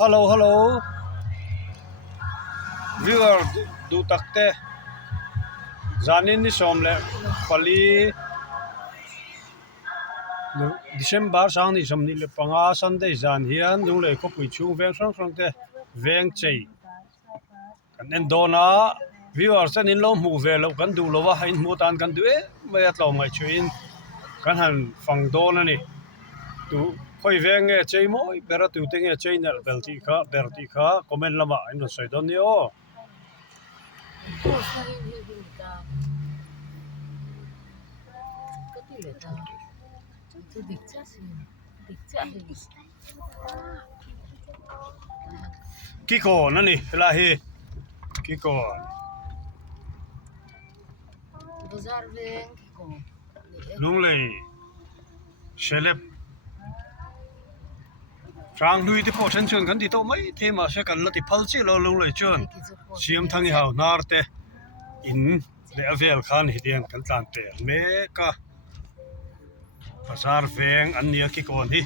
Hello viewer du takte zanin ni somle pali December sang ni somni le panga Sunday zan hian lung le ko pui chung veng sang te veng chei kan en dona viewer san in lo mu ve lo kan du lo wa in mu tan kan du e mai at lo mai chuin kan han fang don ani tu khoi veng nge chei moi bera tu te nge chei nal belti kha comment lama in soi don ni o Kiko nani lahi Kiko Bazar veng Kiko lunglei selep rang lui ti po chen chun kan ti to mai thema se kan la ti phal chi lo lunglei chun siam thangi hau nar te in le avel khan hi dian kan tlan te me ka bazar veng an nia Kiko ni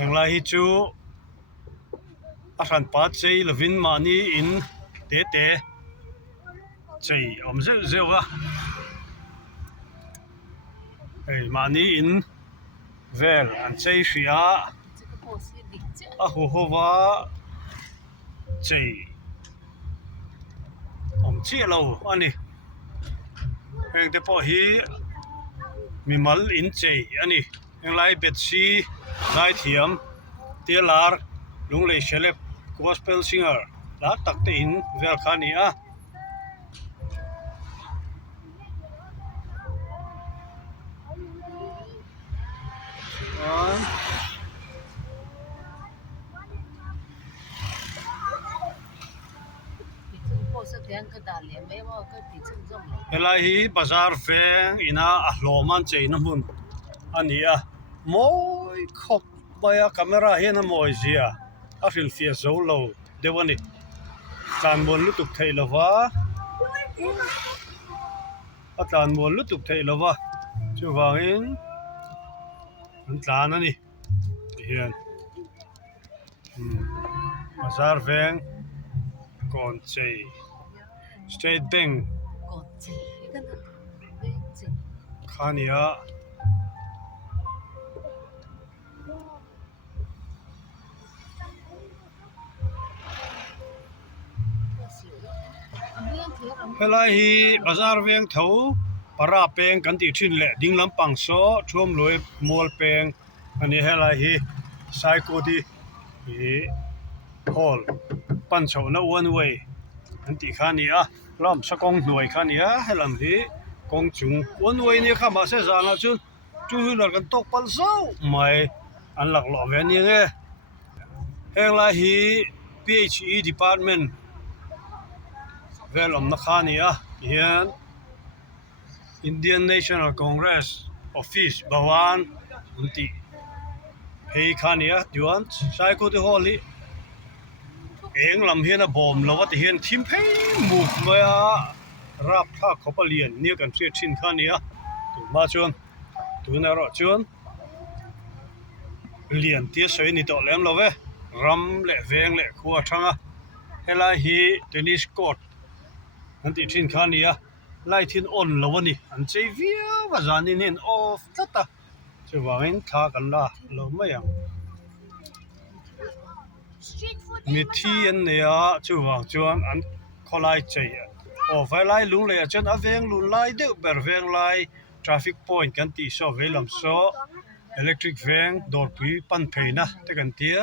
Ang lahi chu asan pa chei lovin mani in te chei om zeu wa ei mani in vel an chei hria a ho wa chei om chi lo ani eng te po hi mimal in chei ani eng lai bet si lai thiam telar lunglei selep gospel singer la takte in vel khani a helai hi bazar veng ina a hloman chei na mun ania moi khop baya camera hian a moi zia a ril fia zo lo dewani tlan mon lu tuk thei lova a tlan mon lu tuk thei lova chu wangin an tlan ani hian bazar veng kon chei State Bank khania helai hi bazar veng tho para peng kan ti thin le ding lampang so thom loi mol peng ani helai hi sai ko di hi hall pan chho na one way an ti khania lam sakong hnuai khania helam hi kong chung one way ni kha ma se zana chu two wheeler kan tok pal zo mai an lak lo ve ni nge helai hi PHE department velom na khania hian Indian National Congress office bawan unti hei khania duan sai ko de holi eng lam hian a bom lowat hian thim phei muk maya rap tha khopalian ni kan thre thin khania tu ma chon tu na ro chon lian tia soi ni to lem love ram le veng le khuwa thanga helai hi tennis court anti thin khania lai thin on lowani an chei via wazanin in off tata chuwangin tha kan la lo mayang mi thi an nia chuwang chuan an kholai chei o vai lai lung le chen aveng lu lai de ber veng lai traffic point kan ti so velam so electric veng dor pui pan pheina te kan tia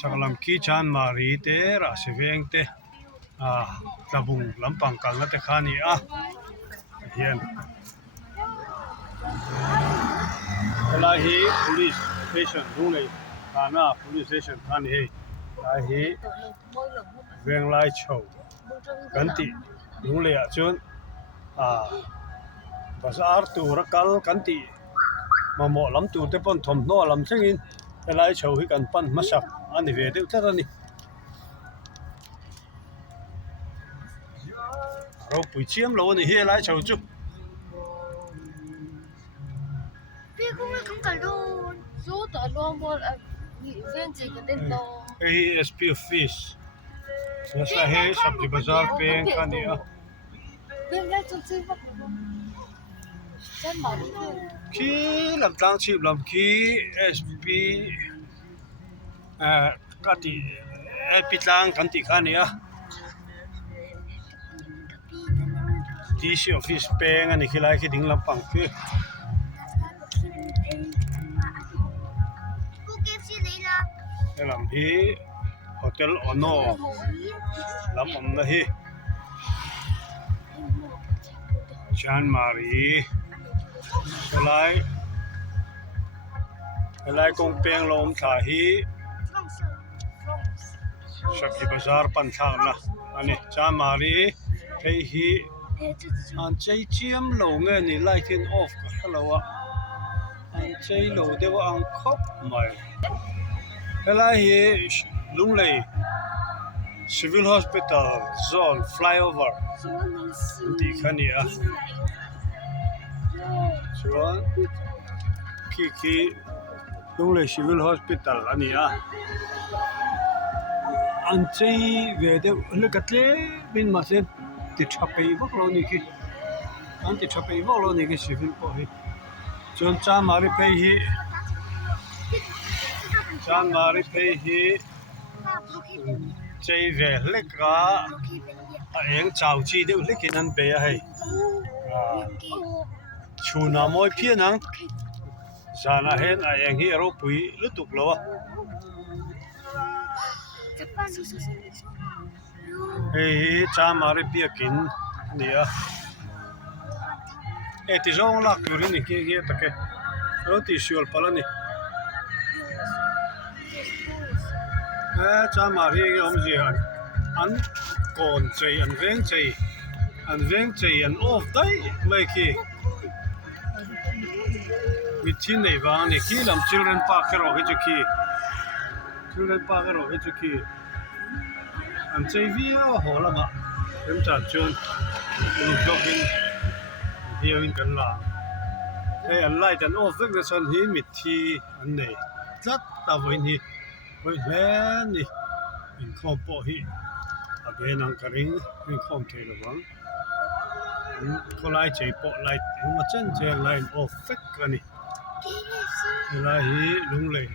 changlam ki chan mari te ra se veng te tlabung lampang kalna te khani a hian helai hi police station lunglei thana police station khani he lai hi veng lai chho kan ti lunglei a chun bazar tu rakal kan ti mamo lam tu te pon thom no lam chengin helai chho hi kan pan masak ani ve deuh tarani ro pui chiam lo ni hi lai chho chu พี่ก็ไม่คุ้มกันโดน So ta lo mo ven che ka den lo. ASP fish sa he sabji bazar peng kania Ven la chon che ba. Chan ma ri ke. ki lam tang chip lam ki SP ka ti pitlang kan ti kania DC office peng ani khilai ki ding lam pang ki กูเก็บสิเลยล่ะ lam hi hotel ono lam om na hi Chan Mari lai kong peng lom tha hi Sabji bazar pan thang na ani Chan Mari thei hi an chei chiam lo nge ni lai thin off ka halowa an chei lo dewa ang khop mai helai hi lunglei civil hospital zone flyover di khania chuan ki lunglei civil hospital ania an chei ve de lekatle bin ma se ti thapei bok lo ni ki an ti thapei bok lo ni ki civil po hi chuan cha mari pei hi Chan Mari pei hi chei ve leka a eng chau chi de lekin an pe a hei chuna moi phian ang zana hen a eng hi ro pui lutuk lo hei Chan Mari biakin nia e ti zong lak tur ni ki hi ta ke ro ti siol pala ni Chan Mari ge om ji an kon chei an veng chei an off dai mai ki mi thin nei wang ni ki lam children park ro he chu ki an chei vi a ho la ma em cha chun lu jokin hiawin kan la hey an light an off vek na san hi mi thi an nei tlat ta voin hi voi hlen ni in khom po hi a ben ang karing in khom thei lo wang ko lai chei po lai ma chen line off vek ka ni lai hi lunglei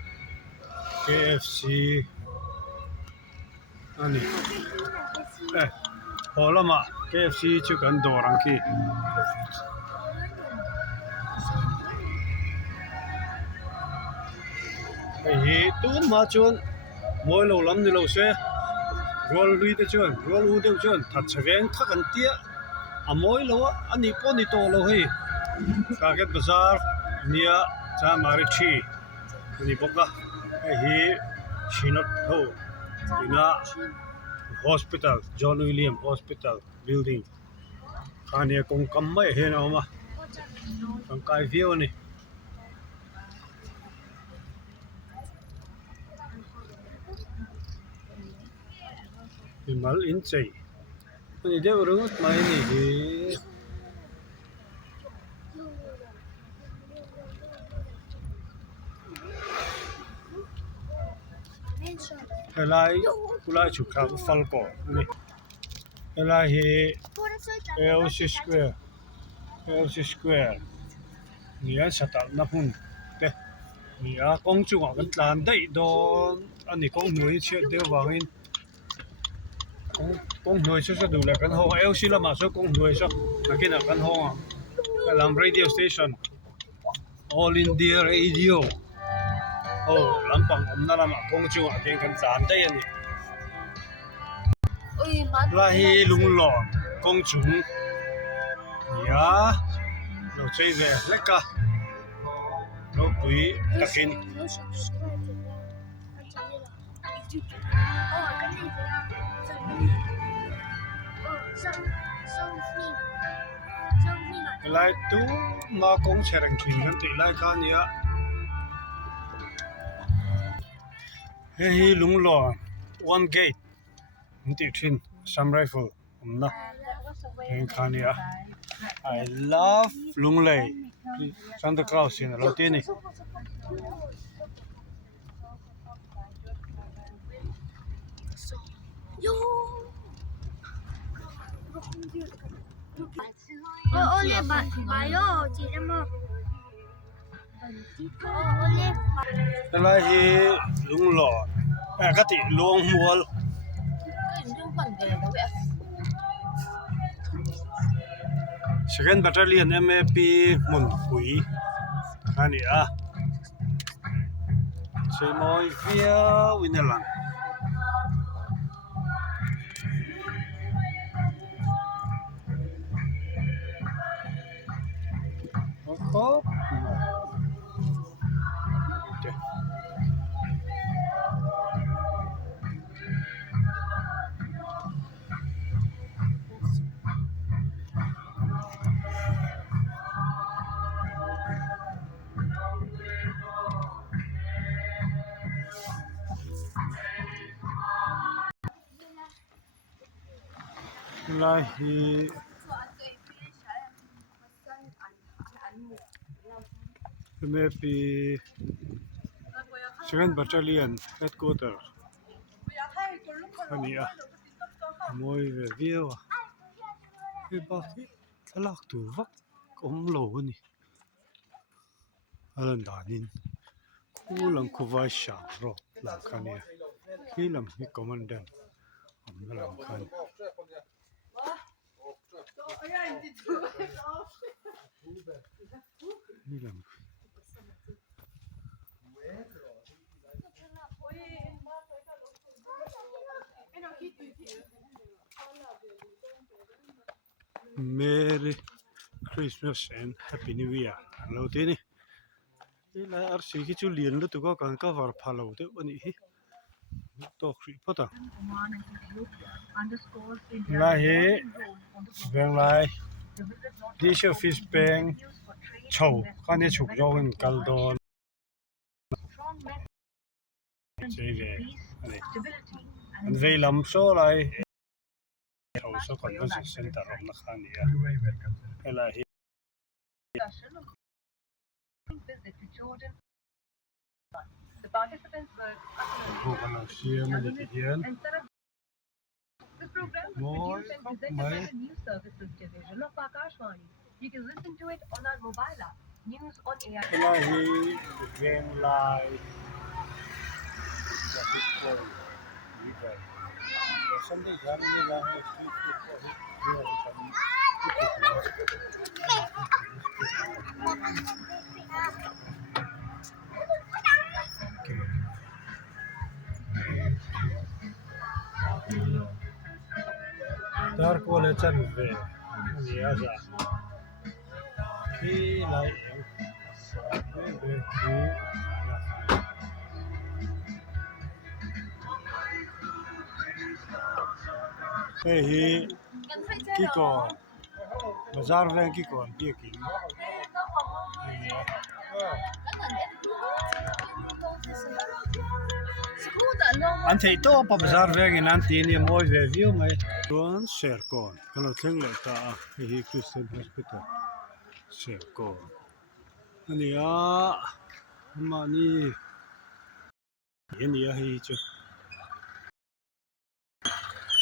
KFC ani holama KFC chu kan dorang ki hi tun ma chun moi lo lam ni lo se rol lui te chun rol u de chun that chaweng thak an tia a moi lo ani po ni to lo hei Market Bazaar nia Chan Mari chi ni boka hi Chinot ho ina hospital John William Hospital building khania kong kam mai he na ma kang kai view ni mal in chei ani de rungot mai ni hi helai kulai chu kha fal ko ni helai hi LC Square ni a sata na hun te ni a kong chu ga kan tlan dai don ani kong nui che de wangin kong nui so du la kan ho LC la ma so kong nui so nakina kan ho lam radio station All India Radio lampang om na lama kong chu a ken kan tlan dai ani Oi ma. la hi lung lo kong chung ya lo chei ve leka lo pui takin lai tu ma kong cherang thin kan ti lai ka nia hi lung lo one gate ti thin sam rifle na en khania I love lunglei Santa Claus in lo tieni Yo. Oleh bayo chỉ ra mà. Oleh. la hi lung lo ka ti long mual Second Battalion MAP mun pui ani a sei moi via winelang Hop. La hi MAP Second Battalion Headquarter ani a moi ve view e ba hi thalak tu vak kom lo ni alan danin kulang khowai sha ro la khania hilam hi commandant amlam khan hilam Merry Christmas and Happy New Year. Hello, Tini. Ila arsi ki chu lien lu tu ko kan ka war phalo te ani hi. To khri pata. La he veng lai this office peng chou kan ne chuk ro in kal don. Chei le. Ani. An vei lam so lai also convention center of la khania ela hi the participants were this program was produced and presented by the News Services Division of Akashvani. You can listen to it on our mobile app, News on AI. Ela hi again live something happening around the street Dar ko le chan ve ni aja ki lai ve ki hi ki ko bazar ven ki ko bi ki an thei to pa bazar ven in an ti ni moi ve view mai tuan share kon kalo theng le ta hi Christian Hospital share kon ani a mani yani hi chu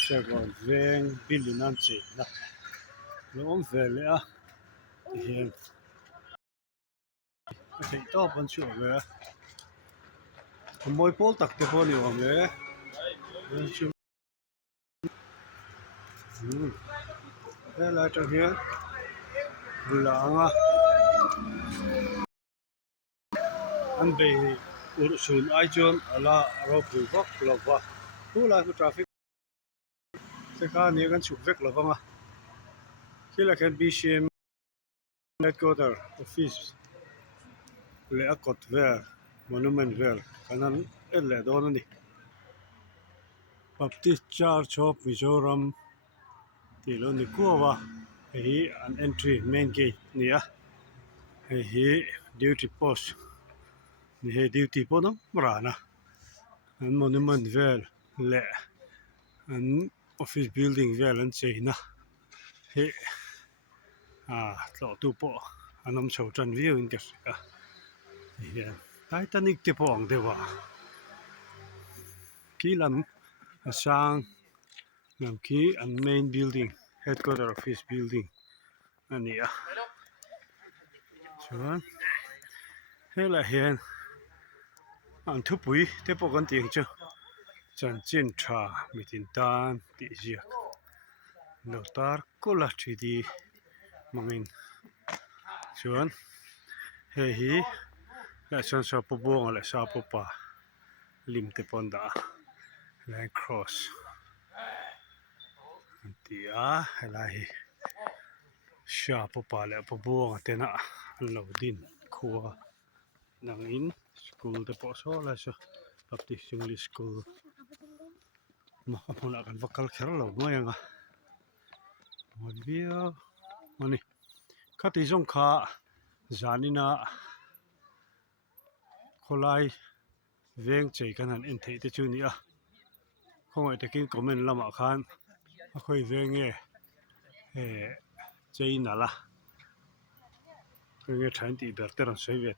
Second veng bilin an che na lom vele a hen thei to pan chu ve moi pol tak te pon yo me chu la to here bulanga an be ur sun ai chon ala ro pu vak lova tu la ku traffic se ka ni kan chuk vek lovanga kila kan BCM headquarter office le akot ver monument ver kanan elle don ni Baptist Church of Mizoram tilo ni kuwa hi an entry main gate ni a hi duty post ni he duty po no marana an monument ver le an office building ver an cheina he to tu po anam chho tran view in ka ya Titanic te pawng dewa kilam asang nam ki an main building headquarter office building ania chuan hela hian an thupui te pawh kan tih ang chu chan chin tha mitin tan tih ziak lo tar kola thidi mangin chuan hei hi la chuan sa pu buang la sa pu pa lim te pon da line cross tia hela hi sha pu pa le pu buang te na lo din khuwa nangin school te pawh saw la so Baptist English School ma apuna kan vakal kher lo mai anga mon via mani khati jong kha zanina kholai veng chei kan han en thei te chu ni a khongai takin comment lama khan a khoi venge chei nala nge thain ti ber ter an sei ve